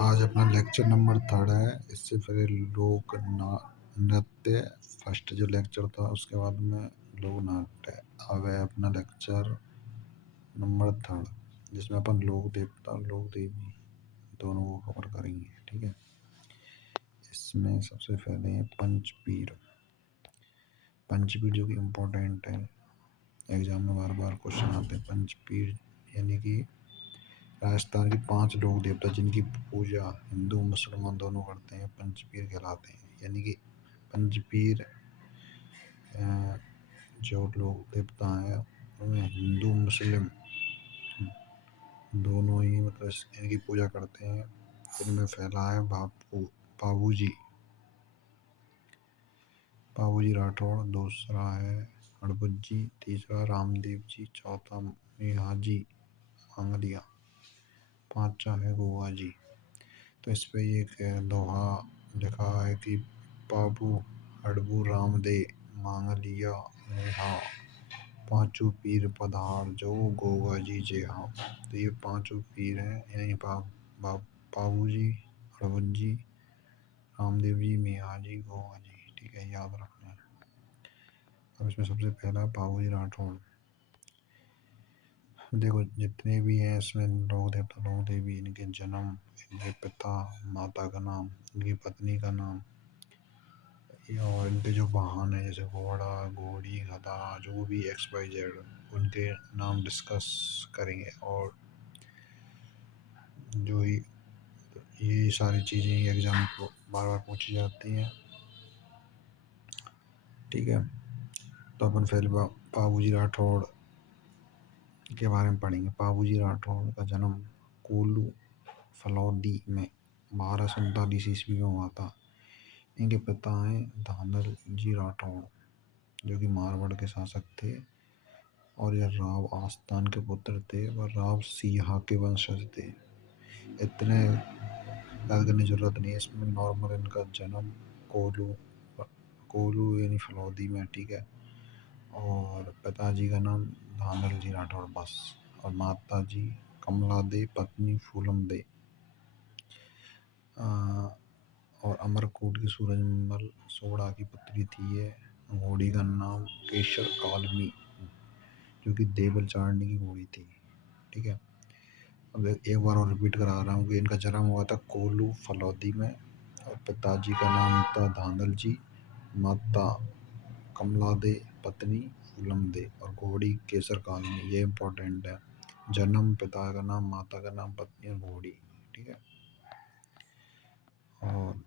आज अपना lecture number 3 है। इससे पहले लोक नृत्य फर्स्ट जो लेक्चर था, उसके बाद में लोक नाट्य। अब है अपना लेक्चर नंबर 3, जिसमें अपन लोक देवता लोक देवी दोनों को कवर करेंगे। ठीक है। इसमें सबसे पहले है पंचपीर। पंचपीर जो कि इम्पोर्टेंट है, एग्जाम में बार बार क्वेश्चन आते हैं। पंचपीर यानी कि राजस्थान के 5 लोक देवता जिनकी पूजा हिंदू मुसलमान दोनों करते हैं, पंचपीर कहलाते हैं। यानी कि पंचपीर जो लोक देवता हैं उनमें हिंदू मुस्लिम दोनों ही मतलब इनकी पूजा करते हैं। इनमें फैला है बाबूजी बाबूजी राठौड़, दूसरा है हड़बुज्जी, तीसरा रामदेव जी, चौथा मियाजी मांगलिया, पांचवा है गोवा जी। तो इस पे एक दोहा लिखा है कि बाबू हड़बू रामदे मांगलिया नेहा, पांचों पीर पधार जो गोगा जी जेहा। तो ये पांचों पीर हैं, यानी बाबू जी, हड़बुज्जी, रामदेव जी, मियाजी, गोगा जी। ठीक है, याद रखना है। अब इसमें सबसे पहला बाबू जी राठौड़। देखो जितने भी हैं इसमें लोक देवता लोक देवी, इनके जन्म, इनके पिता माता का नाम, इनकी पत्नी का नाम, और इनके जो वाहन है जैसे घोड़ा घोड़ी गधा जो भी XYZ, उनके नाम डिस्कस करेंगे। और जो ये सारी चीज़ें एग्जाम को बार बार पूछी जाती हैं। ठीक है। तो अपन पहले बाबूजी राठौड़ के बारे में पढ़ेंगे। बाबूजी राठौड़ का जन्म कोल्लू फलौदी में 1239 ईस्वी में हुआ था। इनके पिता हैं धानल जी राठौड़, जो कि मारवाड़ के शासक थे, और यह राव आस्थान के पुत्र थे व राव सिंहा के वंशज थे। इतने याद करने की जरूरत नहीं है, इसमें नॉर्मल इनका जन्म कोल्लू कोल्लू यानी फलौदी में। ठीक है। और पिताजी का नाम धानल जी राठौड़ बस, और माता जी कमला दे पत्नी फूलम दे, और अमरकोट की सूरजमल सोड़ा की पुत्री थी ये। घोड़ी का नाम केशर कालमी, जो कि देवल चारणी की घोड़ी थी। ठीक है। अब एक बार और रिपीट करा रहा हूँ कि इनका जन्म हुआ था कोल्लू फलौदी में, और पिताजी का नाम था धांधल जी, माता कमला दे, पत्नी फूलम दे, और घोड़ी केसर कालमी। ये इम्पोर्टेंट है, जन्म, पिता का नाम, माता का नाम, पत्नी और घोड़ी। ठीक है। और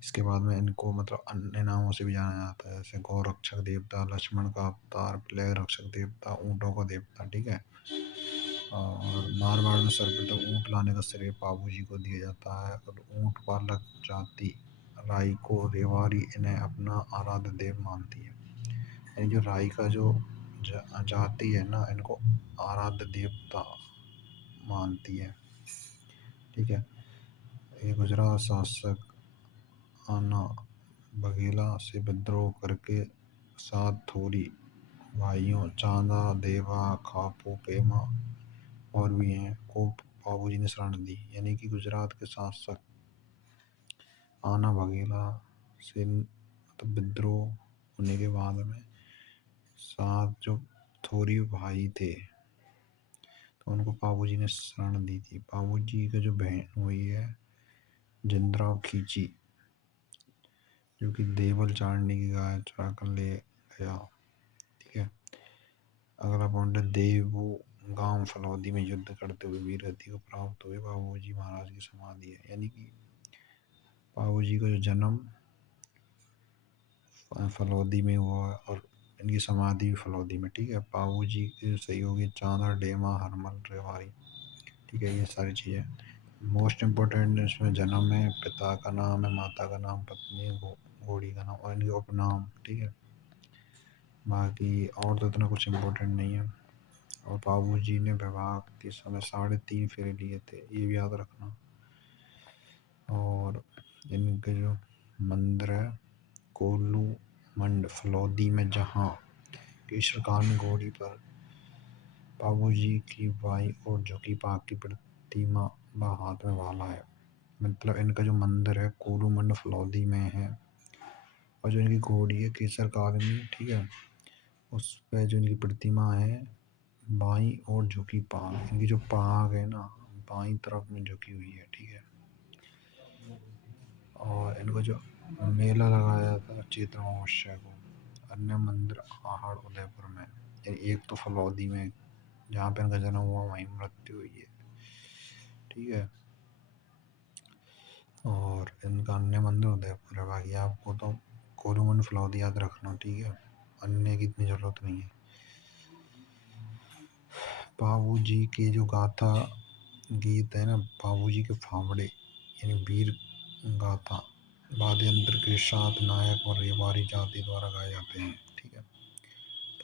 इसके बाद में इनको मतलब अन्य नामों से भी जाना जाता है, जैसे गौ रक्षक देवता, लक्ष्मण का अवतार, प्लेग रक्षक देवता, ऊँटों का देवता। ठीक है। और मारवाड़ में सर्वप्रथम ऊँट लाने का श्रेय बाबूजी को दिया जाता है, और ऊँट पालक जाति राई को रेवाड़ी इन्हें अपना आराध्य देव मानती है। यानी जो राई का जो जाति है ना, इनको आराध्य देवता मानती है। ठीक है। ये गुजरात शासक आना बघेला से विद्रोह करके 7 थोरी भाइयों चांदा देवा खापू पेमा और भी हैं को बाबूजी ने शरण दी। यानी कि गुजरात के शासक आना बघेला से मतलब विद्रोह होने के बाद में 7 जो थोरी भाई थे, तो उनको बाबूजी ने शरण दी थी। बाबूजी का जो बहन हुई है जिंद्राव खींची, जो कि देवल चारणी की गाय चुरा कर ले गया। ठीक है। अगला पॉइंट है देवू गांव फलौदी में युद्ध करते हुए वीर गति को प्राप्त हुए बाबूजी महाराज की समाधि है। यानी कि बाबूजी का जो जन्म फलौदी में हुआ है, और इनकी समाधि भी फलौदी में। ठीक है। बाबूजी के सहयोगी चांदा डेमा हरमल रेवाड़ी। ठीक है। ये सारी चीज़ें मोस्ट इम्पोर्टेंट इसमें जन्म है, पिता का नाम है, माता का नाम, पत्नी घोड़ी का नाम और इनके उपनाम। ठीक है। बाकी और तो इतना कुछ इम्पोर्टेंट नहीं है। और बाबूजी ने विवाह के समय 3.5 फेरे लिए थे, ये भी याद रखना। और इनके जो मंदिर है कोल्लू मंड फलौदी में, जहाँ केशरकाल में घोड़ी पर बाबूजी की बाई और झुकी पाक की प्रतिमा व हाथ में भाला है। मतलब इनका जो मंदिर है कोलूमंड फलौदी में है। और जो इनकी घोड़ी है केसर काल में, ठीक है, उस पे जो इनकी प्रतिमा है बाई और झुकी पाग, इनकी जो पाग है ना बाई तरफ में झुकी हुई है, ठीक है। और इनको जो मेला लगाया था चैत्र अमावस्या को, अन्य मंदिर आहड़ उदयपुर में, यानी एक तो फलौदी में जहाँ पे इनका जन्म हुआ वहीं मृत्यु हुई है, ठीक है। और इनका अन्य मंदिर उदयपुर है। बाकी आपको तो कोलूमंड फलौदी याद रखना, ठीक है, अन्य की इतनी जरूरत नहीं है। बाबू जी के जो गाथा गीत है ना, बाबू जी के फावड़े यानी वीर गाथा वाद्य यंत्र के साथ नायक और रेवारी जाति द्वारा गाए जाते हैं, ठीक है।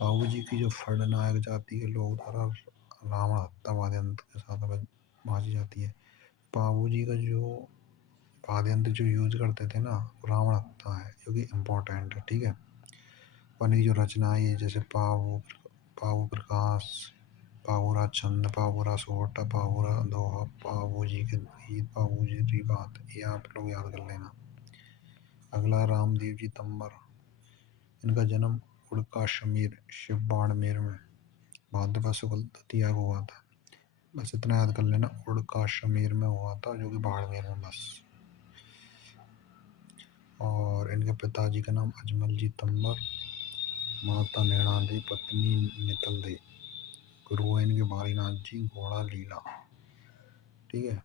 बाबू जी की जो फड़ नायक जाति के लोग द्वारा रावण हत्या वाद्य यंत्र के साथ बाजी जाती है। बाबू जी का जो वाद्य यंत्र जो यूज करते थे ना रावण हत्या है, जो कि इम्पोर्टेंट है, ठीक है। और इनकी जो रचनाएं है जैसे पावु प्रकाश, पावुरा छंद, पावुरा सोहटा, पावुरा दोहा, पावू जी के गीत, पावू जी की बात, ये आप लोग याद कर लेना। अगला रामदेव जी तंवर, इनका जन्म उड़काश्मीर शिव बाड़मेर में भाद्रपद शुक्ल तृतीया को हुआ था। बस इतना याद कर लेना, उड़काश्मीर में हुआ था जो कि बाड़मेर में, बस। और इनके पिताजी का नाम अजमल जी तंवर, माता नैना दे, पत्नी नितल दे, गुरु है इनके बारीनाथ जी घोड़ा लीला, ठीक है।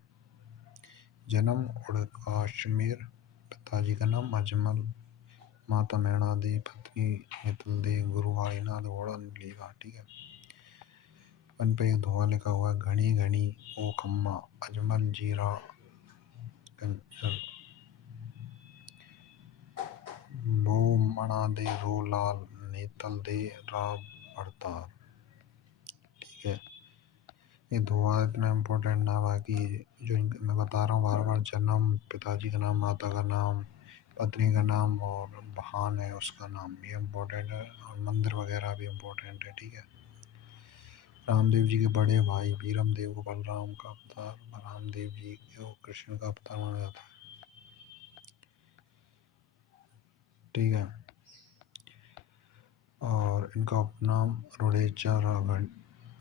जन्म उड़काश्मीर, पिताजी का नाम अजमल, माता नैना दे, पत्नी नितल दे, गुरु बारीनाथ घोड़ा लीला, ठीक है। वन पे एक दोहा लिखा हुआ है, घनी घनी ओ खम्मा अजमल जीरा कंचर, भो मणा दे रो लाल नेतल दे राव भरतार, ठीक है। ये दोहा इतना इम्पोर्टेंट ना, बाकी जो मैं बता रहा हूँ बार बार, जन्म, पिताजी का नाम, माता का नाम, पत्नी का नाम और बहन है उसका नाम भी इम्पोर्टेंट है, और मंदिर वगैरह भी इम्पोर्टेंट है, ठीक है। रामदेव जी के बड़े भाई वीरम देव को बलराम का अवतार, रामदेव जी को कृष्ण का अवतार माना जाता है, ठीक है। और इनका उपनाम रुड़ेचा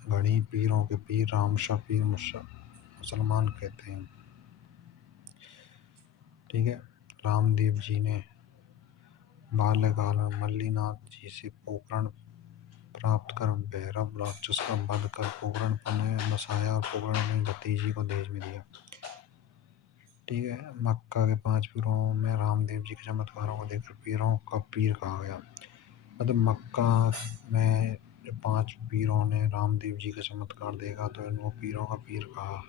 गढ़ी, पीरों के पीर, रामशाह पीर मुसलमान कहते हैं, ठीक है। रामदेव जी ने बाल्यकाल में मल्लीनाथ जी से पोकरण प्राप्त कर भैरव राक्षस का वध कर पोकरण पुनः बसाया और पोकरण ने भतीजी को दहेज में दिया, ठीक है। मक्का के 5 पीरों में रामदेव जी के चमत्कारों को देखकर पीरों का पीर कहा गया। मतलब मक्का में जो 5 पीरों ने रामदेव जी का चमत्कार देखा तो इनको पीरों का पीर कहा।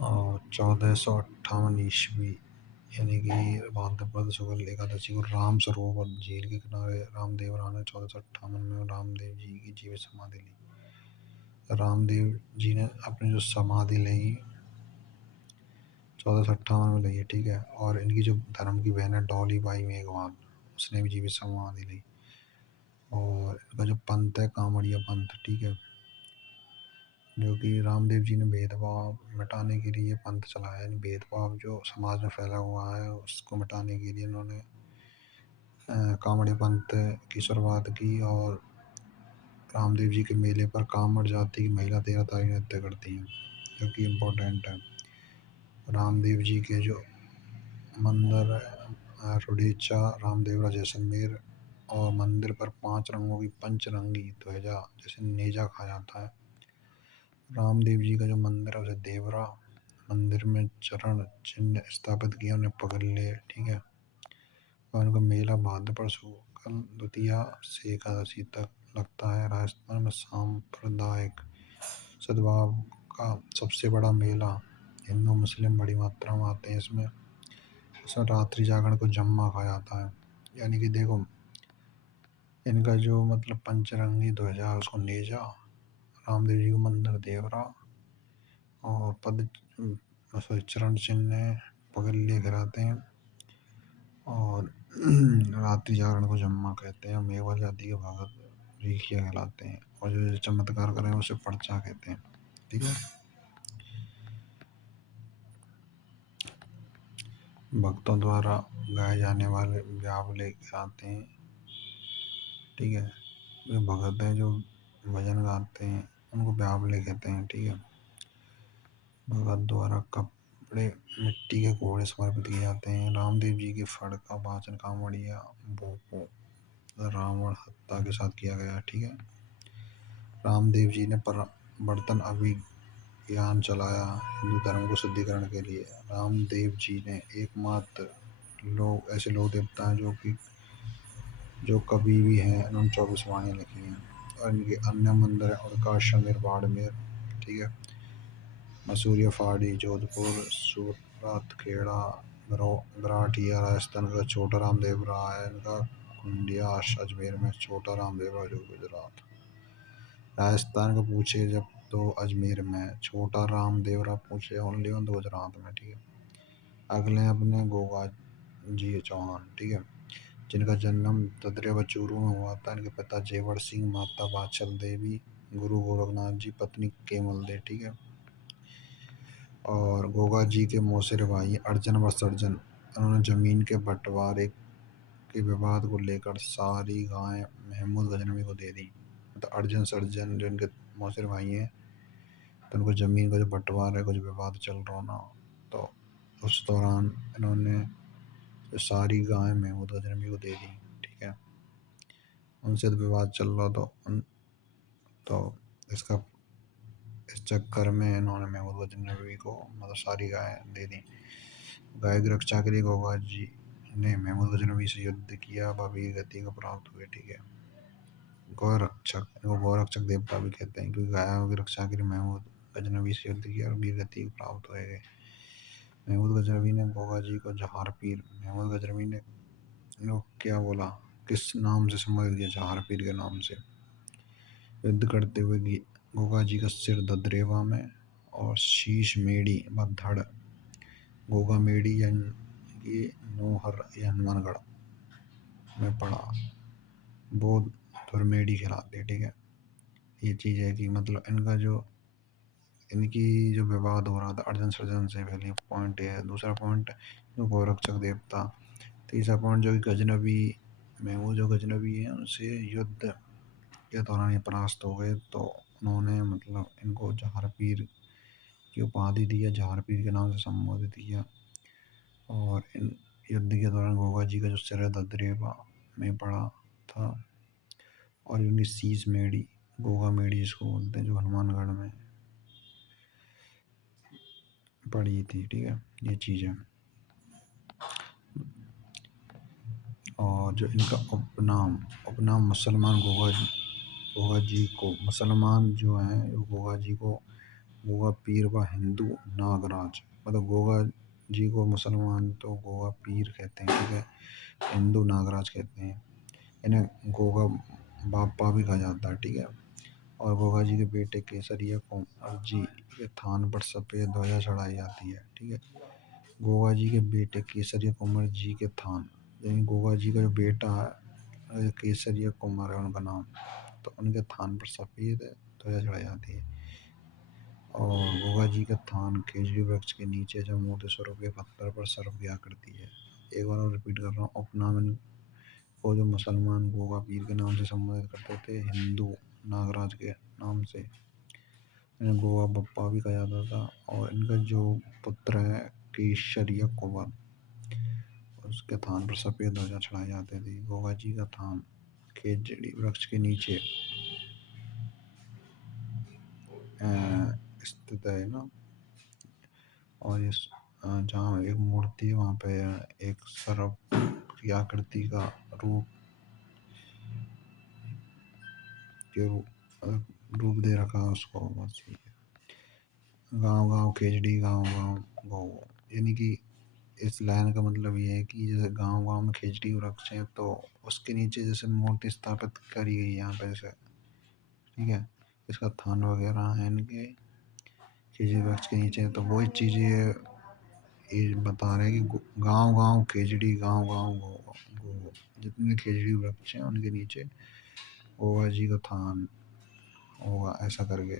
और 1458 ईस्वी यानी कि भाद्रपद शुक्ल एकादशी को राम सरोवर झील के किनारे रामदेव राव ने 1458 में रामदेव जी की जीवित समाधि ली। रामदेव जी ने अपनी जो समाधि ली 1458 में ली है, ठीक है। और इनकी जो धर्म की बहन है डॉली बाई मेघवाल, उसने भी जीवित समाधि ली। और इनका जो पंथ है कामड़िया पंथ, ठीक है, जो कि रामदेव जी ने भेदभाव मिटाने के लिए पंथ चलाया, यानी भेदभाव जो समाज में फैला हुआ है उसको मिटाने के लिए इन्होंने कामड़ी पंथ की शुरुआत की। और रामदेव जी के मेले पर कामड़ जाति की महिला 13 तारीख नृत्य करती हैं, जो कि इम्पोर्टेंट है। रामदेव जी के जो मंदिर है रुड़ीचा रामदेवरा जैसलमेर, और मंदिर पर 5 रंगों की पंचरंगी ध्वजा जैसे नेजा कहा जाता है। रामदेव जी का जो मंदिर है उसे देवरा मंदिर में चरण चिन्ह स्थापित किया उन्हें पकड़ लिए, ठीक है। और उनका मेला भाद्रपद शुक्ल द्वितीया से एकादशी तक लगता है। राजस्थान में सांप्रदायिक सद्भाव का सबसे बड़ा मेला, हिंदू मुस्लिम बड़ी मात्रा में आते हैं इसमें रात्रि जागरण को जम्मा कहा जाता है। यानी कि देखो इनका जो मतलब पंचरंगी ध्वजा उसको नेजा, रामदेव जी को मंदिर देवरा, और चरण चिन्ह पकड़ लिए गिराते हैं। और रात्रि जागरण को जम्मा कहते हैं। मेवाड़ जाति के भगत रीखिया कहलाते हैं, और जो चमत्कार करें उसे पर्चा कहते हैं। ठीक है। भक्तों द्वारा गाए जाने वाले ब्यावले गाते हैं, ठीक है। जो भगत हैं जो भजन गाते हैं उनको ब्यावले कहते हैं, ठीक है। भगत द्वारा कपड़े मिट्टी के घोड़े समर्पित किए जाते हैं। रामदेव जी के फड़ का वाचन कांवड़िया भोपो रावण हत्या के साथ किया गया, ठीक है। रामदेव जी ने बर्तन अभियान चलाया हिंदू धर्म को शुद्धिकरण के लिए। रामदेव जी ने एकमात्र लोग ऐसे लोग देवता हैं जो कभी भी हैं, इन्होंने 24 वाणियाँ लिखी हैं। और इनके अन्य मंदिर हैं उड़का शमीर बाड़मेर, ठीक है। मसूरिया फाड़ी जोधपुर सूरत खेड़ा गराठिया राजस्थान का छोटा रामदेव रहा है इनका कुंडिया अजमेर में छोटा रामदेव जो गुजरात राजस्थान का पूछे जब तो अजमेर में छोटा रामदेवरा पूछे ओनली ऑन गुजरात में, ठीक है। अगले अपने गोगा जी चौहान, ठीक है, जिनका जन्म ददरेवा चूरू में हुआ था। इनके पिता जेवर सिंह, माता बाचल देवी, गुरु गोरखनाथ जी, पत्नी केमल दे, ठीक है। और गोगा जी के मौसेरे भाई अर्जन व सर्जन, उन्होंने जमीन के बंटवारे के विवाद को लेकर सारी गायें महमूद गजनवी को दे दी। मतलब अर्जन सर्जन जो इनके मौसेरे भाई हैं, तो उनको ज़मीन का जो बंटवारा है कुछ विवाद चल रहा ना, तो उस दौरान इन्होंने जो सारी गायें महमूद गजनवी को दे दी, ठीक है। उनसे तो विवाद चल रहा तो इसका इस चक्कर में इन्होंने महमूद गजनवी को मतलब सारी गायें दे दी। गाय की रक्षा के लिए गोगा जी ने महमूद गजनवी से युद्ध किया व वीर गति को प्राप्त हुए, ठीक है। गौरक्षक, इनको गौरक्षक देवता भी कहते हैं क्योंकि गायों की रक्षा के लिए महमूद गजनवी से युद्ध किया और वीर गति को प्राप्त हुए गए। महमूद गजनवी ने गोगा जी को जहार पीर, महमूद गजनवी ने इनको क्या बोला, किस नाम से संबोधित किया, जहार पीर के नाम से। युद्ध करते हुए गोगा जी का सिर ददरेवा में और शीश मेड़ी व धड़ गोगा मेड़ी यानी नोहर या हनुमानगढ़ में पड़ा। वो धुरमेड़ी खिलाते, ठीक है। ये चीज़ है कि मतलब इनकी जो विवाद हो रहा था अर्जन सर्जन से, पहले पॉइंट है। दूसरा पॉइंट जो गौरक्षक देवता। तीसरा पॉइंट जो गजनबी महमूद जो गजनबी है उनसे युद्ध के दौरान ये परास्त हो गए, तो उन्होंने मतलब इनको जहार पीर की उपाधि दिया, जहार पीर के नाम से संबोधित किया। और इन युद्ध के दौरान गोगा जी का जो सिर है ददरेवा में पड़ा था। और उनकी शीश मेड़ी गोगा मेड़ी जिसको बोलते हैं जो हनुमानगढ़ में पड़ी थी, ठीक है। ये चीज़ है। और जो इनका उपनाम मुसलमान गोगा जी को मुसलमान जो हैं गोगा जी को गोगा पीर व हिंदू नागराज, मतलब गोगा जी को मुसलमान तो गोगा पीर कहते हैं, ठीक है। हिंदू नागराज कहते हैं। इन्हें गोगा बापा भी कहा जाता है, ठीक है। और गोगा जी के बेटे केसरिया कुंवर जी के थान पर सफ़ेद ध्वजा चढ़ाई जाती है, ठीक है। गोगा जी के बेटे केसरिया कुंवर जी के थान, यानी गोगा जी का जो बेटा है केसरिया कुंवर है उनका नाम, तो उनके थान पर सफ़ेद ध्वजा चढ़ाई जाती है। और गोगा जी का थान खेजड़ी वृक्ष के नीचे जब मूर्ति स्वरूप के पत्थर पर सर्व किया करती है। एक बार और रिपीट कर रहा हूँ, उपनाम को जो मुसलमान गोगा पीर के नाम से संबोधित करते थे, हिंदू नागराज के नाम से इन्हें गोगा बप्पा भी कहा जाता था। और इनका जो पुत्र है केशरिया कुंवर, उसके थान पर सफ़ेद ध्वजा चढ़ाए जाते थे। गोगा जी का थान खेजड़ी वृक्ष के नीचे स्थित है ना। और इस जहाँ एक मूर्ति है वहाँ पे एक सर्प की आकृति का रूप के रूप दे रखा है उसको, बस ये गाँव गाँव खेजड़ी गाँव गाँव गौ, यानी कि इस लाइन का मतलब ये है कि जैसे गांव गांव में खेजड़ी वृक्ष है तो उसके नीचे जैसे मूर्ति स्थापित करी गई है यहाँ पे जैसे, ठीक है। इसका थान वगैरह है इनके खेजड़ी वृक्ष के नीचे, तो वही चीज़ ये बता रहे हैं कि गांव गांव खेजड़ी गांव गांव गो, जितने खेजड़ी वृक्ष हैं उनके नीचे गोगा जी का थान होगा, ऐसा करके।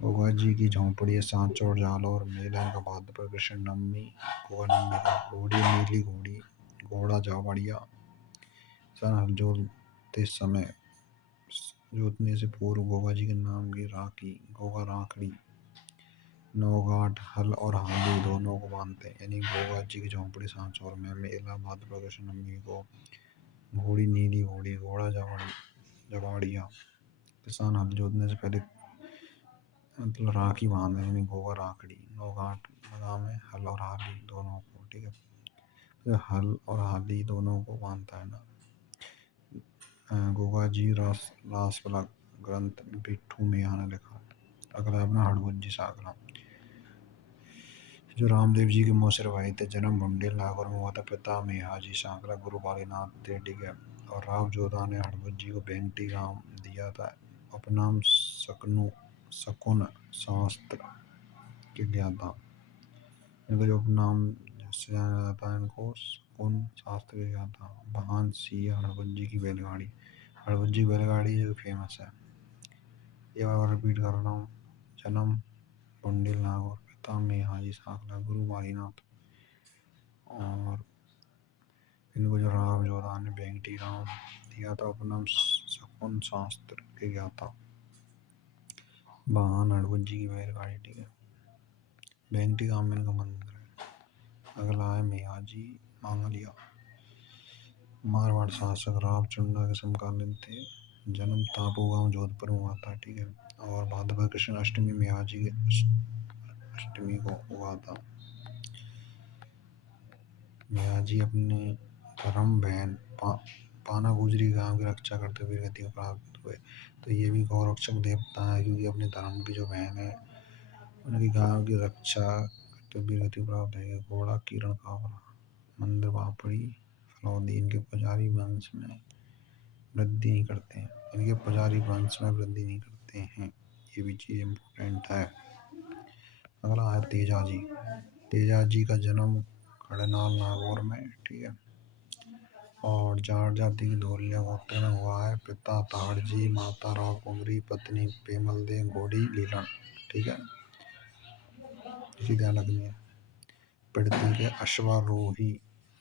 गोगा जी की झोंपड़ी सांचौर और जालौर मेला का भाद्रपद कृष्ण नवमी गोगा नवमी का घोड़ी नीली घोड़ी घोड़ा जावड़िया सन हल जोतते समय जोतने से पूर्व गोगा जी के नाम की राखी गोगा राखड़ी नौगाट हल और हाली दोनों को बांधते हैं यानी गोगा जी की झोंपड़ी सांचौर में मेला भाद्रपद कृष्ण नवमी को घोड़ी नीली घोड़ी घोड़ा जवाड़िया किसान हल जोतने से पहले मतलब राखी बांधे यानी गोगा राखड़ी नौगाट लगा में हल और हाली दोनों को ठीक है तो हल और हाली दोनों को बांधता है ना गोगा जी रास वाला ग्रंथ बिट्ठू में यहाँ लिखा अगला अपना हड़गुंजी सागरा जो रामदेव जी के मौसेर भाई थे जन्म बुंडेल नागौर में हुआ था पिता में हाजी सांकरा गुरु बालीनाथ थे ठीक है और राव जोधा ने हड़गुंजी को बेंगटी गांव दिया था उपनाम शकुन शास्त्र के गया था इनका जो उपनाम जिससे जाना जाता है इनको शकुन शास्त्र के गया था वाहन सिया हड़गुंजी की बैलगाड़ी हड़गुंजी की बैलगाड़ी जो फेमस है ये बार रिपीट कर रहा हूँ जन्म बुंडेल नागौर पिता में हाजी सांकरा गुरु बालीनाथ और इनको जो राव जोधा ने बेंगटी गांव दिया था उपनाम शकुन शास्त्र के गया था वाहन हड़गुंजी की बैलगाड़ी ठीक है बेंगटी गांव में इनका मंदिर है अगला है मियाजी मांगलिया मारवाड़ शासक राव चुंडा के समकालीन थे जन्म तापू गांव जोधपुर में हुआ था ठीक है और भाद्रपद कृष्ण अष्टमी मियाजी अष्टमी को हुआ था मियाजी अपने धर्म बहन पाना गुजरी गांव की रक्षा करते हुए गति को प्राप्त हुए तो ये भी गौरक्षक देवता है क्योंकि अपने धर्म की जो बहन है उनकी गांव की रक्षा करते हुए गति प्राप्त है घोड़ा किरण कावरा मंदिर बापड़ी फलौदी इनके पुजारी वंश में वृद्धि नहीं करते हैं इनके पुजारी वंश में वृद्धि नहीं करते हैं ये भी चीज़ इम्पोर्टेंट है अगला है तेजाजी तेजाजी का जन्म खड़नाल नागौर में ठीक है और जाट जाति की धोलिया गोत्र में हुआ है पिता ताड़जी माता राव कुंवरी पत्नी पेमल दे घोड़ी लीलन ठीक है इसी ध्यान रखनी है पृथ्वी के अश्वारोही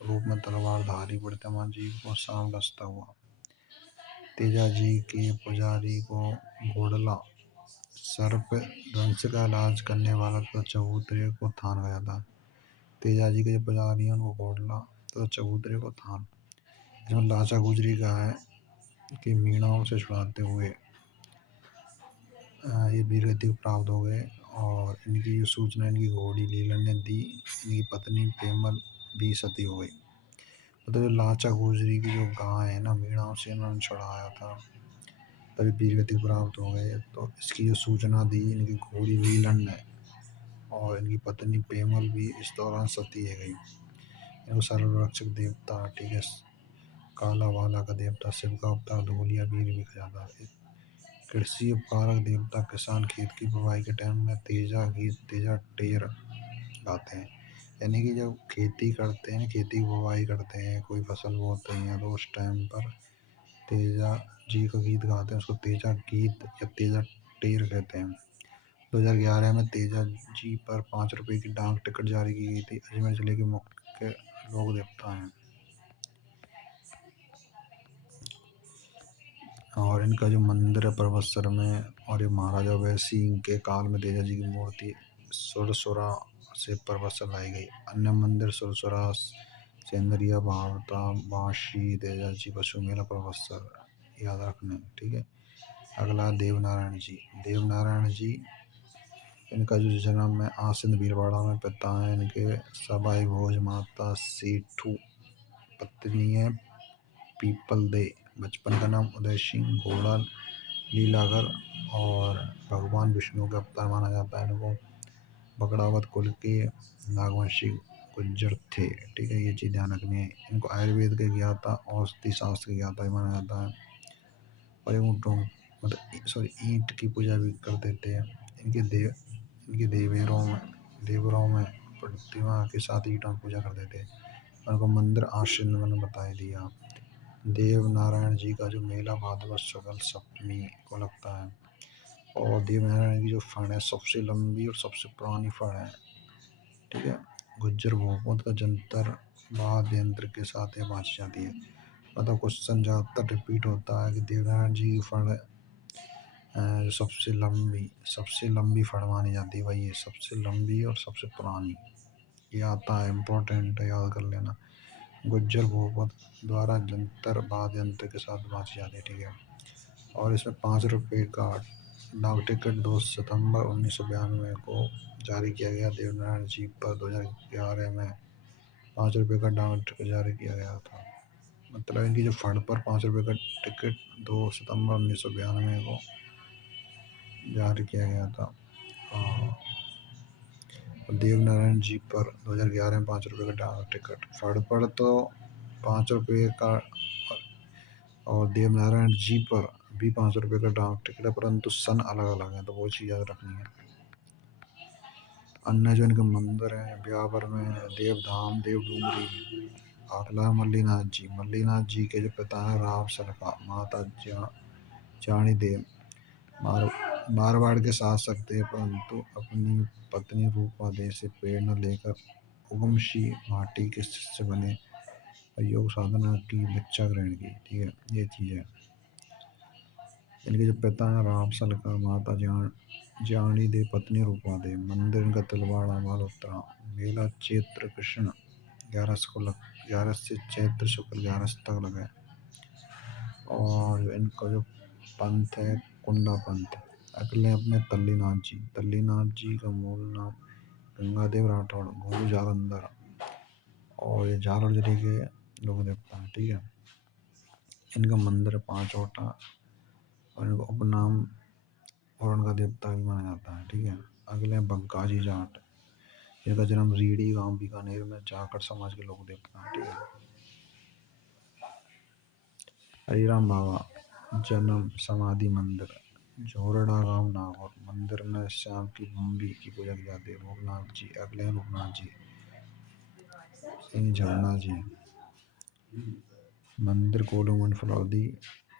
रूप में तलवारधारी वर्तमान जी को सामलस्ता हुआ तेजा जी के पुजारी को घोड़ला सर्प दंश का इलाज करने वाला तो चबूतरे को थान गया था तेजा जी के जो पुजारी हैं उनको घोड़ला तो चबूतरे को थान इसमें लाचा गुजरी का है कि मीणाओं से छुड़ाते हुए ये वीरगति को प्राप्त हो गए और इनकी जो सूचना इनकी घोड़ी लीलन ने दी इनकी पत्नी पेमल भी सती हो गई मतलब जो लाचा गुजरी की जो गाय है ना मीणाओं से इन्होंने छुड़ाया था तभी वीरगति प्राप्त हो गए तो इसकी जो सूचना दी इनकी घोड़ी लीलन ने और इनकी पत्नी पेमल भी इस दौरान सती है गई इनको सर्वरक्षक देवता ठीक है काला वाला का देवता शिव का अवतार धोलिया वीर भी कहा जाता है कृषि उपकारक देवता किसान खेत की बुवाई के टाइम में तेजा गीत तेजा टेर गाते हैं यानी कि जब खेती करते हैं खेती की बुवाई करते हैं कोई फसल बोते हैं तो उस टाइम पर तेजा जी का गीत गाते हैं उसको तेजा गीत या तेजा टेर कहते हैं 2011 में तेजा जी पर 5 रुपए की डाक टिकट जारी की गई थी अजमेर जिले के मुख्य लोक देवता हैं और इनका जो मंदिर है परबतसर में और ये महाराजा अभय सिंह के काल में तेजा जी की मूर्ति सुरसुरा से परबतसर लाई गई अन्य मंदिर सुरसुरा सेंदरिया भावता बांशी तेजा जी पशु मेला परबतसर याद रखने ठीक है अगला देवनारायण जी इनका जो जन्म है आसिंद भीलवाड़ा में पिता है इनके सबाई भोज माता सेठू पत्नी है पीपल दे बचपन का नाम उदय सिंह घोड़ा लीलागर और भगवान विष्णु का अवतार माना जाता है इनको बकड़ावत कुल के नागवंशी गुज्जर थे ठीक है ये चीज़ ध्यान रखनी है इनको आयुर्वेद के ज्ञाता औषधि शास्त्र के ज्ञाता भी माना जाता है और ये ऊँटों मतलब सॉरी ईंट की पूजा भी करते थे इनके देवरों में प्रतिमा के साथ ईंटों की पूजा करते थे उनको मंदिर आश्रम मैंने बता दिया देव नारायण जी का जो मेला भाद्रपद शुक्ल सप्तमी को लगता है और देवनारायण की जो फण है सबसे लंबी और सबसे पुरानी फण है, ठीक है। गुज्जर बहुमत का जंतर वाद्य यंत्र के साथ ये बाँची जाती है। मतलब क्वेश्चन ज़्यादातर रिपीट होता है कि देवनारायण जी की फण जो सबसे लंबी फण मानी जाती है, वही है सबसे लंबी और सबसे पुरानी। ये आता है, इम्पोर्टेंट है, याद कर लेना। गुज्जर बहुमत द्वारा जंतर वाद्य यंत्र के साथ बाँची जाती है, ठीक है। और इसमें 5 रुपये का डाक टिकट 2 सितंबर 1992 को जारी किया गया। देवनारायण जी पर 2011 में 5 रुपये का डाक टिकट जारी किया गया था। मतलब इनकी जो फंड पर 5 रुपये का टिकट 2 सितंबर 1992 को जारी किया गया था। और देवनारायण जी पर 2011 में 5 रुपये का डाक टिकट, फंड पर तो 5 रुपये का, और देवनारायण जी पर भी 5 रुपये का डाक टिकट है, परंतु सन अलग अलग है, तो वो चीज़ याद रखनी है। अन्य जो इनके मंदिर हैं ब्यावर में देवधाम देवडूंगरी, आकला मल्लीनाथ जी के जो पिता है राव सलका, माता जानी देव मारवाड़ के शासक थे, परंतु अपनी पत्नी रूपा देव से प्रेरणा लेकर उगमशी माटी के शिष्य बने और योग साधना की दीक्षा ग्रहण की, ठीक है। ये चीज़ है। इनके जो पिता हैं राम सलका, माता जानी देव, पत्नी रूपा देव। मंदिर इनका तिलवाड़ा मल्होत्रा। मेला चैत्र कृष्ण 11 से चैत्र शुक्ल 11 तक लगा है। और इनका जो पंथ है कुंडा पंथ। अगले अपने तल्लीनाथ जी का मूल नाम गंगादेव राठौड़, गुरु जालंधर, और ये जालोर जिले के लोग देवता हैं, ठीक है। इनका मंदिर 5 ओटा और इनको उपनाम और उनका देवता भी माना जाता है, ठीक है। अगले हैं बग्गाजी जाट, इनका जन्म रीड़ी गांव बीकानेर में जाखड़ समाज के लोग देवता हैं, ठीक है। हरिराम बाबा जन्म समाधि मंदिर जोरड़ा गांव नागौर, मंदिर में श्याम की भूमि की पूजा की जाती है। भूपनाथ जी, अगले हैं भूपनाथ जी सिंह झरना जी, मंदिर कोडूमन फलौदी,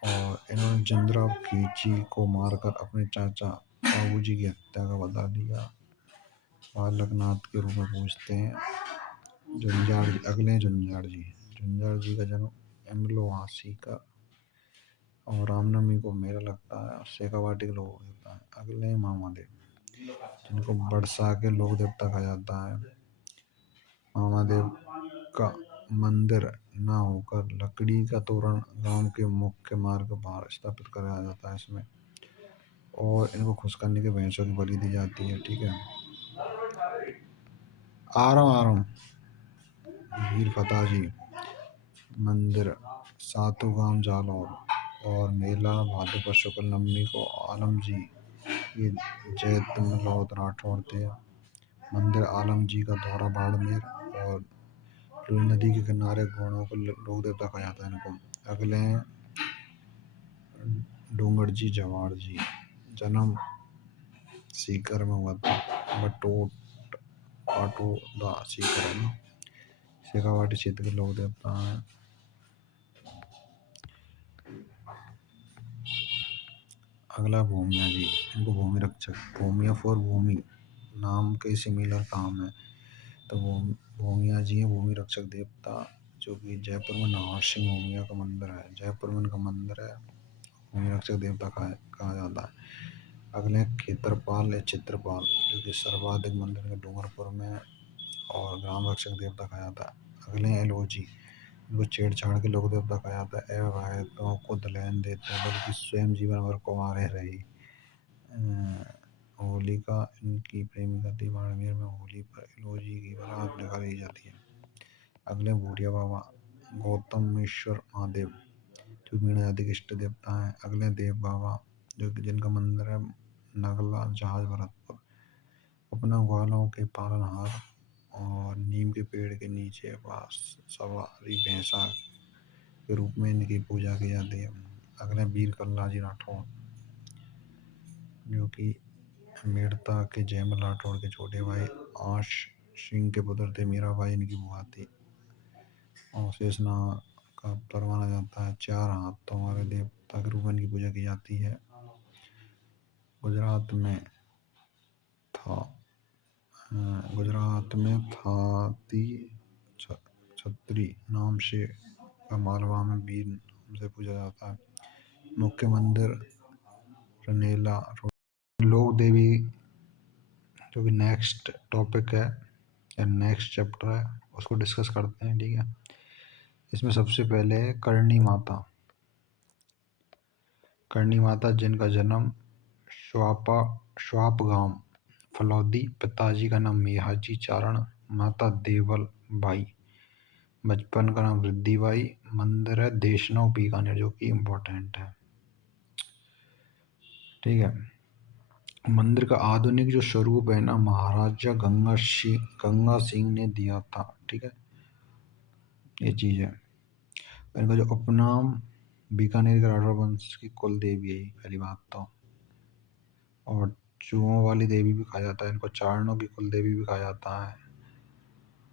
और इन्होंने चंद्रा खींची को मारकर अपने चाचा बाबूजी की हत्या का बदला लिया। बालकनाथ के रूप में पूजते हैं। अगले हैं झुंझाड़ जी का जन्म एमलोहासी का, और रामनवमी को मेला लगता है, शेखावाटी के लोग होता है। अगले हैं मामादेव, जिनको बरसा के लोक देवता कहा जाता है। मामादेव का मंदिर न होकर लकड़ी का तोरण गांव के मुख्य मार्ग पर बाहर स्थापित कराया जाता है इसमें, और इनको खुश करने के भैंसों की बलि दी जाती है, ठीक है। आरम वीर फतेह जी मंदिर सातू गांव जालौर, और मेला भाद्रपद शुक्ल नवमी को आलम जी ये जैत मल्होद राठौड़ थे। मंदिर आलम जी का दौरा बाड़मेर, और लुई नदी के किनारे घोड़ों को लोक देवता कहा जाता है इनको। अगले हैं डूंगर जी जवाड़ जी, जन्म सीकर में हुआ था, बटोट पाटोदा सीकर है ना, शेखावाटी क्षेत्र के लोक देवता हैं। अगला भूमिया जी, इनको भूमि रक्षक, भूमिया फॉर भूमि नाम के सिमिलर काम है, तो भूमिया जी हैं भूमि रक्षक देवता, जो कि जयपुर में नाहर सिंह भूमिया का मंदिर है, जयपुर में इनका मंदिर है, भूमि रक्षक देवता कहा जाता है। अगले हैं खेत्रपाल या चित्रपाल, जो कि सर्वाधिक मंदिर है डूंगरपुर में, और ग्राम रक्षक देवता कहा जाता है। अगले हैं एलोजी, इनको छेड़छाड़ के लोक देवता कहा जाता है। अविवाहितों को दलहन देते हैं, बल्कि स्वयं जीवन भर कुंवारे रही। होलिका इनकी प्रेमिका थी, बाड़मेर में होली पर एलोजी की बारात निकाली जाती है। अगले बूढ़िया बाबा गौतमेश्वर महादेव, जो मीणा जाति के इष्ट देवता हैं। अगले देव बाबा, जो कि जिनका मंदिर है नगला जहाज भरतपुर, अपना ग्वालों के पालनहार, और नीम के पेड़ के नीचे सवारी भैंसा के रूप में इनकी पूजा की जाती है। अगले वीर कल्ला जी राठौर, जो कि मेड़ता के जयमल राठौर के छोटे भाई आश सिंह के पुत्र थे। मीराबाई इनकी बुआ थी, और शेषनाग का अवतार माना जाता है। 4 हाथों वाले देवता के रूप में इनकी पूजा की जाती है। गुजरात में था गुजरात में थाती छत्री नाम से का मालवा में वीर नाम से पूजा जाता है। मुख्य मंदिर रनेला लोक देवी, जो कि नेक्स्ट टॉपिक है या नेक्स्ट चैप्टर है, उसको डिस्कस करते हैं। ठीक है, इसमें सबसे पहले है करणी माता। करणी माता जिनका जन्म श्वाप गांव फलौदी, पिताजी का नाम मेहाजी चारण, माता देवल बाई, बचपन का नाम वृद्धि बाई। मंदिर है देशनौ बीकानेर, जो कि इम्पोर्टेंट है। ठीक है, मंदिर का आधुनिक जो स्वरूप है ना, महाराजा गंगा सिंह ने दिया था। ठीक है, ये चीज़ है। इनका जो उपनाम बीकानेर के राठौर वंश की कुल देवी है, पहली बात तो। और चूहों वाली देवी भी कहा जाता है इनको, चारणों की कुल देवी भी कहा जाता है।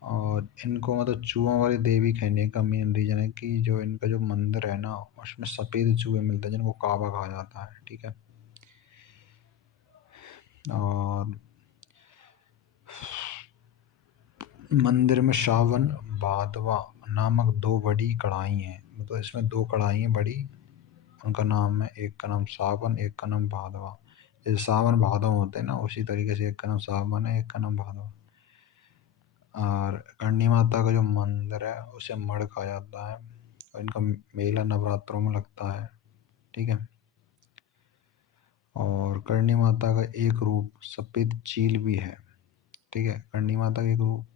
और इनको मतलब चूहों वाली देवी कहने का मेन रीज़न है कि जो इनका जो मंदिर है ना, उसमें सफ़ेद चूहे मिलते हैं जिनको काबा कहा जाता है। ठीक है, और मंदिर में श्रावण भादवा नामक दो बड़ी कढ़ाई हैं। मतलब इसमें दो कढ़ाई हैं बड़ी, उनका नाम है, एक का नाम सावन, एक का नाम भादवा। जैसे सावन भादव होते हैं ना, उसी तरीके से एक का नाम सावन है, एक का नाम भादवा। और करणी माता का जो मंदिर है उसे मढ़ कहा जाता है, और इनका मेला नवरात्रों में लगता है। ठीक है, और करणी माता का एक रूप सफ़ेद चील भी है। ठीक है, करणी माता का एक रूप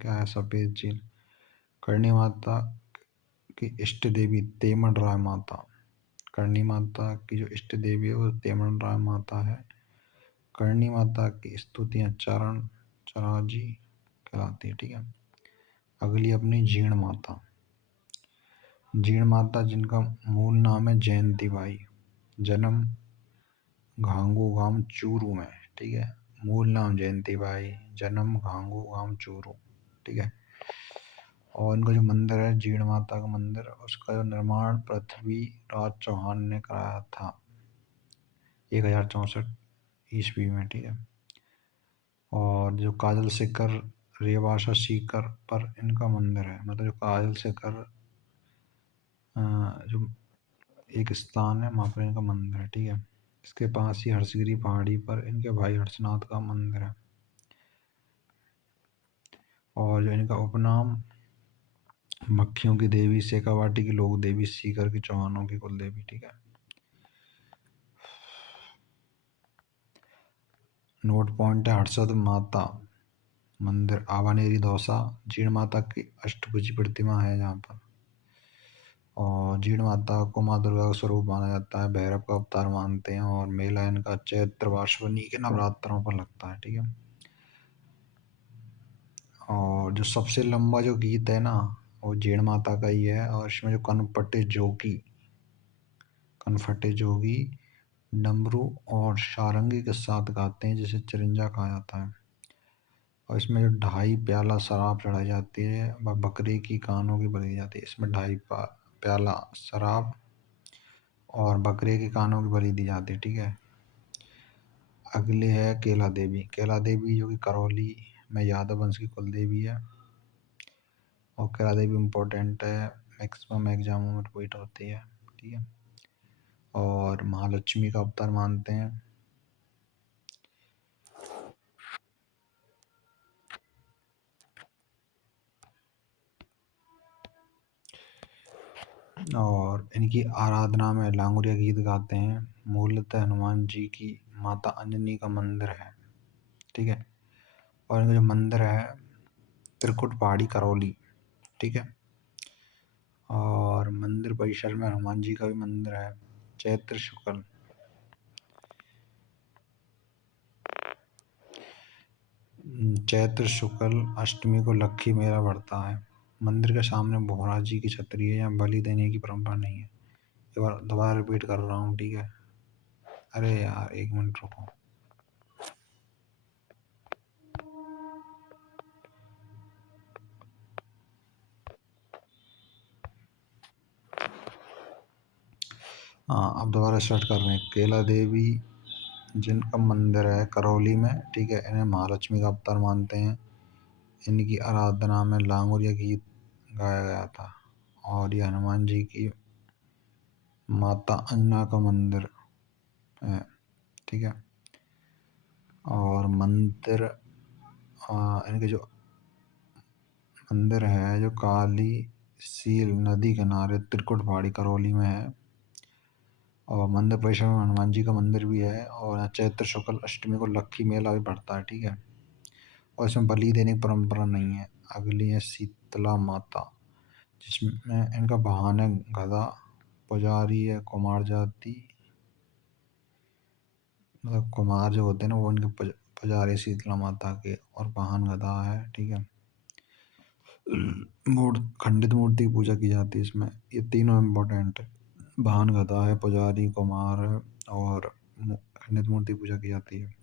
क्या है, सफ़ेद चील। करणी माता की इष्ट देवी तेमन राय माता। करणी माता की जो इष्ट देवी है वो तेमन राय माता है। करणी माता की स्तुतियाँ चरण चराजी कहलाती है। ठीक है, अगली अपनी जीण माता। जीण माता जिनका मूल नाम है जयंती बाई, जन्म घांगू गांव चूरू में। ठीक है, मूल नाम जयंती बाई, जन्म घांगू गांव चूरू। ठीक है, और इनका जो मंदिर है जीण माता का मंदिर, उसका जो निर्माण पृथ्वीराज चौहान ने कराया था 1064 ईस्वी में। ठीक है, और जो काजल शिखर रेवासा सीकर पर इनका मंदिर है। मतलब जो काजल शिखर जो एक स्थान है, वहाँ पर इनका मंदिर है। ठीक है, इसके पास ही हर्षगिरी पहाड़ी पर इनके भाई हर्षनाथ का मंदिर है। और जो इनका उपनाम मक्खियों की देवी, शेखावाटी की लोक देवी, सीकर की चौहानों की कुल देवी। ठीक है, नोट पॉइंट है हर्षद माता मंदिर आवानेरी दौसा, जीण माता की अष्टभुजी प्रतिमा है यहाँ पर। और जीण माता को माँ दुर्गा का स्वरूप माना जाता है, भैरव का अवतार मानते हैं, और मेला इनका चैत्र वार्षवनी के नवरात्रों पर लगता है। ठीक है, और जो सबसे लंबा जो गीत है ना, वो जीण माता का ही है। और इसमें जो कनफटे जोगी डमरू और सारंगी के साथ गाते हैं, जिसे चिरिंजा कहा जाता है। और इसमें जो 2.5 प्याला शराब चढ़ाई जाती है, वह बकरे की कानों की बलि दी जाती है। इसमें 2.5 प्याला शराब और बकरे के कानों की बलि दी जाती है। ठीक है, अगले है केला देवी। केला देवी जो कि करौली में यादव वंश की कुल देवी है, और केला देवी इम्पोर्टेंट है, मैक्सिमम एग्जामों में रिपीट होती है। ठीक है, और महालक्ष्मी का अवतार मानते हैं। और इनकी आराधना में लांगुरिया गीत गाते हैं। मूलतः हनुमान जी की माता अंजनी का मंदिर है। ठीक है, और इनका जो मंदिर है त्रिकुट पहाड़ी करौली। ठीक है, और मंदिर परिसर में हनुमान जी का भी मंदिर है। चैत्र शुक्ल अष्टमी को लक्खी मेला बढ़ता है। मंदिर के सामने भोरा जी की छतरी है, यहाँ बलि देने की परंपरा नहीं है। एक बार दोबारा रिपीट कर रहा हूँ। ठीक है, अरे यार 1 मिनट रुको। हाँ, अब दोबारा स्टार्ट कर रहे हैं। केला देवी जिनका मंदिर है करौली में, ठीक है, इन्हें महालक्ष्मी का अवतार मानते हैं। इनकी आराधना में लांगुरिया गीत गाया गया था। और ये हनुमान जी की माता अंजना का मंदिर है, ठीक है। और मंदिर इनके जो मंदिर है जो काली सील नदी किनारे त्रिकुट पहाड़ी करौली में है। और मंदिर परिसर में हनुमान जी का मंदिर भी है। और यहाँ चैत्र शुक्ल अष्टमी को लक्खी मेला भी पड़ता है, ठीक है। और इसमें बलि देने की परंपरा नहीं है। अगली है शीतला माता, जिसमें इनका वाहन है गदा। पुजारी है कुमार जाति, मतलब कुमार जो होते हैं ना वो इनके पुजारी शीतला माता के। और वाहन गदा है, ठीक है। खंडित मूर्ति की पूजा की जाती है इसमें। ये तीनों इम्पोर्टेंट है। वाहन गदा है, पुजारी कुमार है, और खंडित मूर्ति की पूजा की जाती है।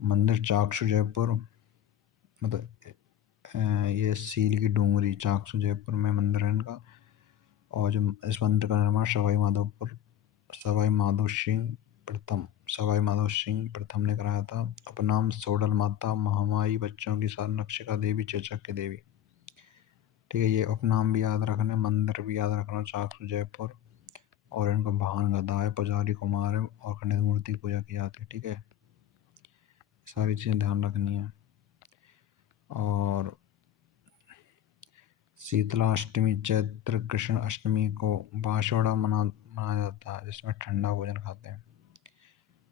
मंदिर चाकसू जयपुर, मतलब ये सील की डूंगरी चाकसू जयपुर में मंदिर है इनका। और जो इस मंदिर का निर्माण सवाई माधव सिंह प्रथम ने कराया था। उपनाम सोडल माता, महामाई, बच्चों की संरक्षिका देवी, चेचक देवी, ठीक है। ये उपनाम भी याद रखना, मंदिर भी याद रखना, चाकसू जयपुर। और इनका वाहन गदा है, पुजारी कुमार है, और खंडित मूर्ति की पूजा की जाती है, ठीक है। सारी चीज़ें ध्यान रखनी है। और शीतला अष्टमी चैत्र कृष्ण अष्टमी को बांसवाड़ा मनाया जाता है, जिसमें ठंडा भोजन खाते हैं।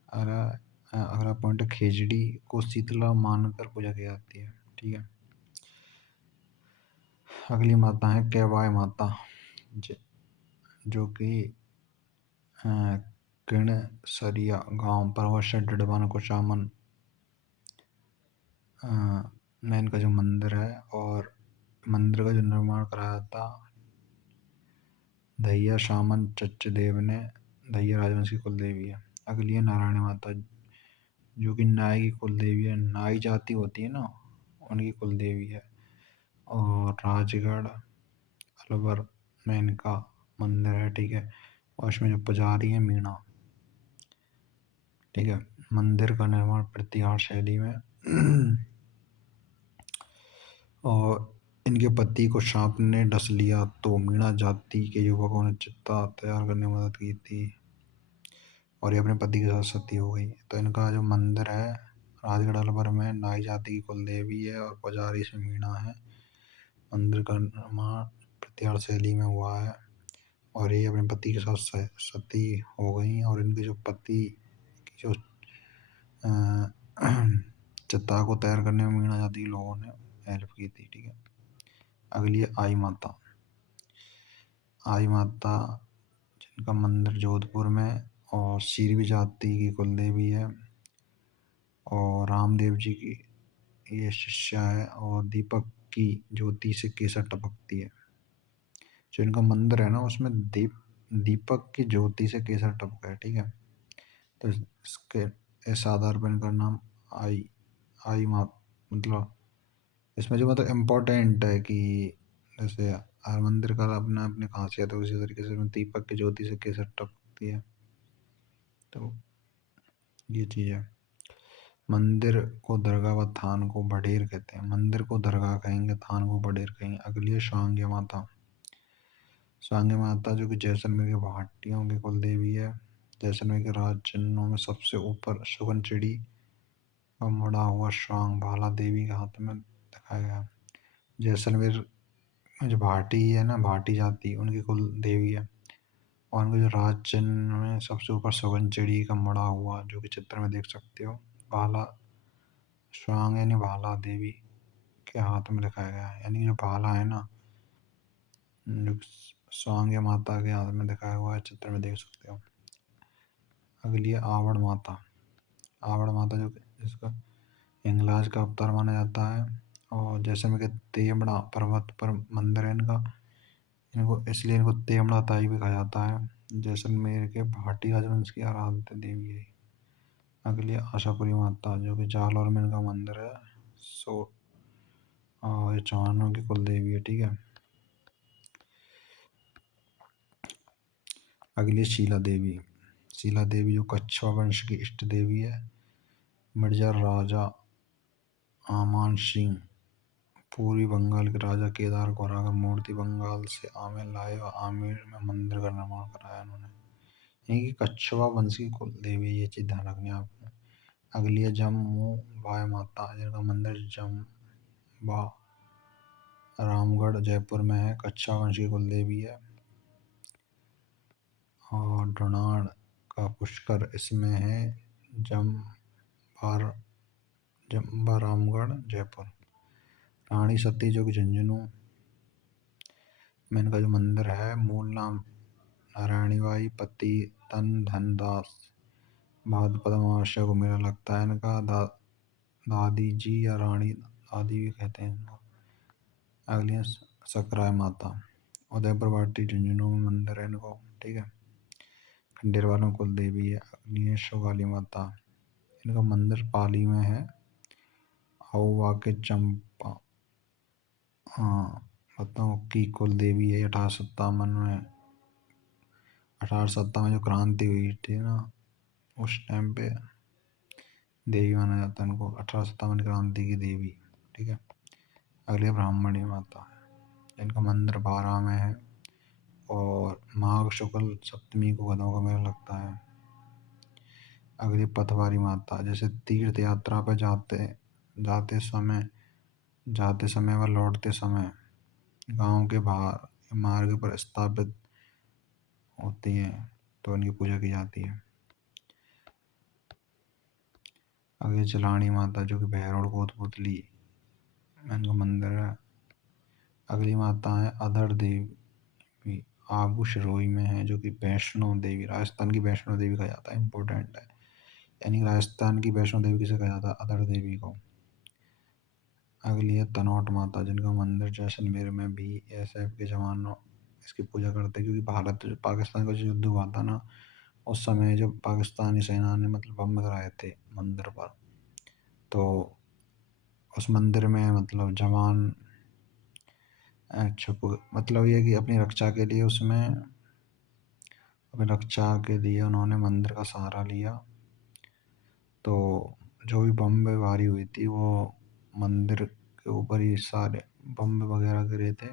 अगला पॉइंट है खिचड़ी को शीतला मानकर पूजा की जाती है, ठीक है। अगली माता है केवाय माता, जो कि किणसरिया गांव पर्वत से डिडवाना कुचामन में इनका जो मंदिर है। और मंदिर का जो निर्माण कराया था धैया शामन चचदेव ने। धैया राजवंश की कुल देवी है। अगली है नारायणी माता, जो कि नाई की कुल देवी है। नाई जाति होती है ना, उनकी कुल देवी है। और राजगढ़ अलवर में इनका मंदिर है, ठीक है। और इसमें जो पुजारी है मीणा, ठीक है। मंदिर का निर्माण प्रतिहार शैली में और इनके पति को सांप ने डस लिया तो मीणा जाति के युवकों ने चिता तैयार करने में मदद की थी, और ये अपने पति के साथ सती हो गई। तो इनका जो मंदिर है राजगढ़ अलवर में नाई जाति की कुल देवी है, और पुजारी इसमें मीणा है। मंदिर का निर्माण प्रतिहार शैली में हुआ है, और ये अपने पति के साथ सती हो गई। और इनके जो पति की जो चिता को तैयार करने में मीणा जाति के लोगों ने हेल्प की थी, ठीक है। अगली है आई माता। आई माता जिनका मंदिर जोधपुर में, और सीरवी जाति की कुल देवी है, और रामदेव जी की ये शिष्या है। और दीपक की ज्योति से केसर टपकती है। जो इनका मंदिर है ना उसमें दीपक की ज्योति से केसर टपका है, ठीक है। तो इसके इस आधार पर इनका नाम आई आई माँ, मतलब इसमें जो मतलब इम्पोर्टेंट है कि जैसे हर मंदिर का अपना अपनी खासियत है, उसी तरीके से दीपक की ज्योति से केसर टपकती है। तो ये चीज़ है। मंदिर को दरगाह व थान को बडेर कहते हैं। मंदिर को दरगाह कहेंगे, थान को बडेर कहेंगे। अगली है शांग्य माता। शांग्य माता जो कि जैसलमेर के भाटियों की कुल देवी है। जैसलमेर के राज चिन्हों में सबसे ऊपर सुगन चिड़ी का मुड़ा हुआ शांग भाला देवी के हाथ में दिखाया गया। जैसलमेर में जो भाटी है ना, भाटी जाति, उनकी कुल देवी है। और उनके जो राज चिन्ह में सबसे ऊपर सुगन चिड़ी का मुड़ा हुआ, जो कि चित्र में देख सकते हो, भाला स्वांग यानी भाला देवी के हाथ में दिखाया गया है। यानी जो भाला है ना, जो स्वांग या माता के हाथ में दिखाया हुआ है, चित्र में देख सकते हो। अगली है आवड़ माता। आवड़ माता जो जिसका हिंगलाज का अवतार माना जाता है। और जैसलमेर के तेमड़ा पर्वत पर मंदिर है इनका। इनको इसलिए इनको तेमड़ा ताई भी कहा जाता है। जैसलमेर के भाटी राजवंश की आराध्य देवी है। अगली है आशापुरी माता, जो कि जालौर में इनका मंदिर है। ये चौहानों की कुल देवी है, ठीक है। अगली शीला देवी। शीला देवी जो कच्छवा वंश की इष्ट देवी है। मिर्जा राजा आमान सिंह पूर्वी बंगाल के राजा केदार को हराकर मूर्ति बंगाल से आमेर लाए और आमेर में मंदिर का निर्माण कराया उन्होंने। यानी कि कच्छवा वंश की कुल देवी है, ये चीज ध्यान रखनी है आपको। अगली है जम्मू बाई माता, जिनका मंदिर जम्बा रामगढ़ जयपुर में है, कच्छवा वंश की कुल देवी है। और ड्रोनाड का पुष्कर इसमें है, जम्बार जम्बा रामगढ़ जयपुर। रानी सती जो कि झुंझुनू में इनका जो मंदिर है, मूल नाम नारायणी बाई, पति तन धन दास। भाद्रपद अमावस्या को मेला लगता है इनका। दादी जी या रानी दादी भी कहते हैं इनको। अगली है सकराय माता, उदयपुर बाटी झुंझुनू में मंदिर है इनको, ठीक है। खंडेर वालों कुल देवी है। अगली है शिवकाली माता, इनका मंदिर पाली में है। आउवा के चंपा हाँ बताओ की कुल देवी है। 1857 में जो क्रांति हुई थी ना, उस टाइम पे देवी माना जाता है इनको, 1857 क्रांति की देवी, ठीक है। अगली है ब्राह्मणी माता, इनका मंदिर बारा में है और माघ शुक्ल सप्तमी को गधों का मेला लगता है। अगली पथवारी माता, जैसे तीर्थ यात्रा पर जाते समय व लौटते समय गांव के बाहर मार्ग पर स्थापित होती हैं, तो इनकी पूजा की जाती है। अगली चलानी माता जो कि भैरव कोतपुतली में इनका मंदिर है। अगली माता है अधर देवी, आबू सिरोही में है, जो कि वैष्णो देवी, राजस्थान की वैष्णो देवी कहा जाता है, इंपॉर्टेंट है। यानी राजस्थान की वैष्णो देवी किसे कहा जाता है, अधर देवी को। अगली है तनोट माता, जिनका मंदिर जैसलमेर में BSF के जवानों इसकी पूजा करते हैं, क्योंकि भारत पाकिस्तान का जो युद्ध हुआ था ना, उस समय जब पाकिस्तानी सेना ने मतलब बम गिराए थे मंदिर पर, तो उस मंदिर में मतलब जवान छुप, मतलब ये कि अपनी रक्षा के लिए उन्होंने मंदिर का सहारा लिया। तो जो भी बम बारी हुई थी, वो मंदिर के ऊपर ही सारे बम वगैरह गिरे थे,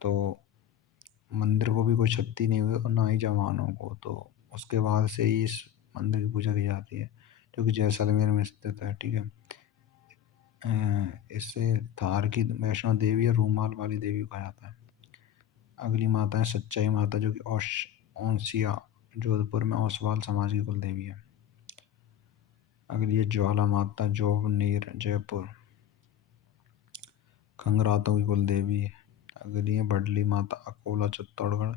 तो मंदिर को भी कोई क्षति नहीं हुई और ना ही जवानों को। तो उसके बाद से ही इस मंदिर की पूजा की जाती है, जो कि जैसलमेर में स्थित है, ठीक है। इसे थार की वैष्णो देवी या रूमाल वाली देवी कहा जाता है। अगली माता है सच्चाई माता, जो कि औसिया जोधपुर में ओसवाल समाज की कुल देवी है। अगली है ज्वाला माता, जोबनेर जयपुर, खंगरातों की कुल देवी है। अगली है बडली माता, अकोला चित्तौड़गढ़,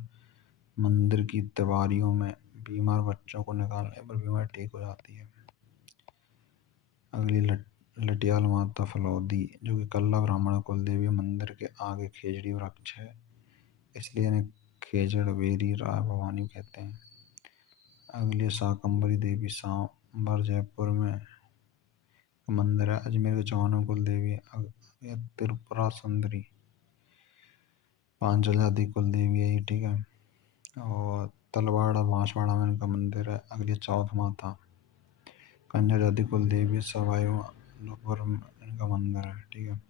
मंदिर की तिवारियों में बीमार बच्चों को निकालने पर बीमारी ठीक हो जाती है। अगली लटियाल माता फलौदी, जो कि कल्ला ब्राह्मण कुल देवी, मंदिर के आगे खेजड़ी वृक्ष है, इसलिए इन्हें खेजड़ वेरी राय भवानी कहते हैं। अगली है शाकंभरी देवी, सांबर जयपुर में मंदिर है। अजमेर के चौहानों कुल देवी है। त्रिपुरा सुंदरी पांचल जाति कुल देवी है ये, ठीक है। और तलवाड़ा बांसवाड़ा में इनका मंदिर है। अगली है चौथ माता, कन्या जाति कुल देवी, सवाई माधोपुर में इनका मंदिर है, ठीक है।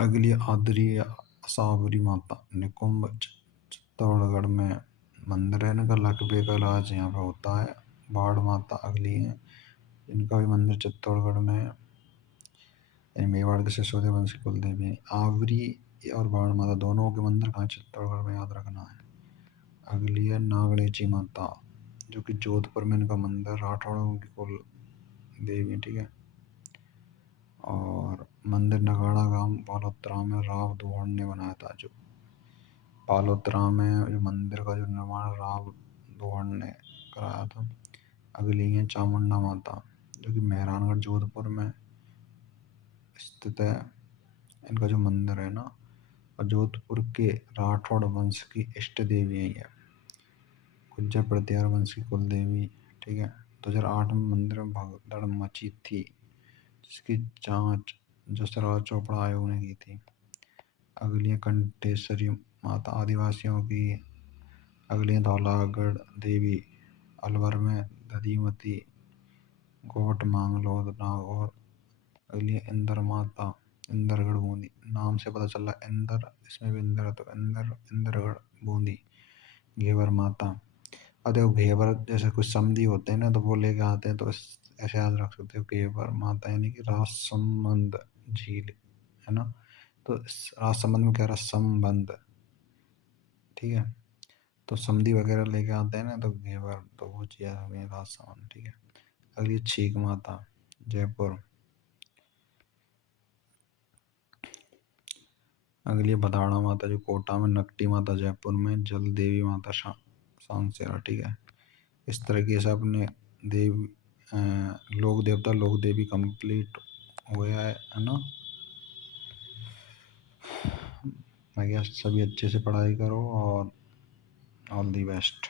अगली आदरी सावरी माता, निकुंभ चित्तौड़गढ़ में मंदिर है इनका, लकबे का इलाज यहाँ पे होता है। बाढ़ माता अगली है, इनका भी मंदिर चित्तौड़गढ़ में है। मेवाड़ के सिसोदिया वंश की कुल देवी है। आवरी और बाढ़ माता दोनों के मंदिर कहाँ, चित्तौड़गढ़ में, याद रखना है। अगली है नागणेची माता, जो कि जोधपुर में इनका मंदिर, राठौड़ों की कुल देवी, ठीक है। और मंदिर नगाड़ा गांव बालोतरा में राव दुहड़ ने बनाया था। जो बालोतरा में जो मंदिर का जो निर्माण राव दुहड़ ने कराया था। अगली है चामुंडा माता, जो कि मेहरानगढ़ जोधपुर में स्थित है, इनका जो मंदिर है ना, और जोधपुर के राठौड़ वंश की इष्ट देवी है ये, गुज्जर प्रतिहार वंश की कुल देवी, ठीक है। 2008 में मंदिर में भगदड़ मची थी, जिसकी जांच जसराज चोपड़ा आयोग ने की थी। अगली है कंटेश्वरी माता आदिवासियों की। अगली है धौलागढ़ देवी अलवर में, दधीमती गोट मांगलोद नागौर। अगली है इंदर माता इंदरगढ़ बूंदी। नाम से पता चल रहा है इंदर, इसमें भी इंदर है तो इंदरगढ़ बूंदी। घेवर माता। अब देखो घेवर जैसे कुछ समधी होते हैं ना तो वो लेके आते हैं तो ऐसे याद रख सकते हो घेवर माता यानी कि राजसमंद झील, है ना। तो राजसमंद में कह रहा संबंध, ठीक है। तो समधी वगैरह लेके आते हैं ना तो घेवर, तो वो चीज़ आ गई राजसमंद, ठीक है। अगली छीक माता जयपुर। अगली बदाड़ा माता जो कोटा में, नकटी माता जयपुर में, जल देवी माता सांसेरा, ठीक है। इस तरीके से अपने देव लोक देवता लोक देवी कंप्लीट हो गया है ना। मैं क्या, सभी अच्छे से पढ़ाई करो और ऑल दी बेस्ट।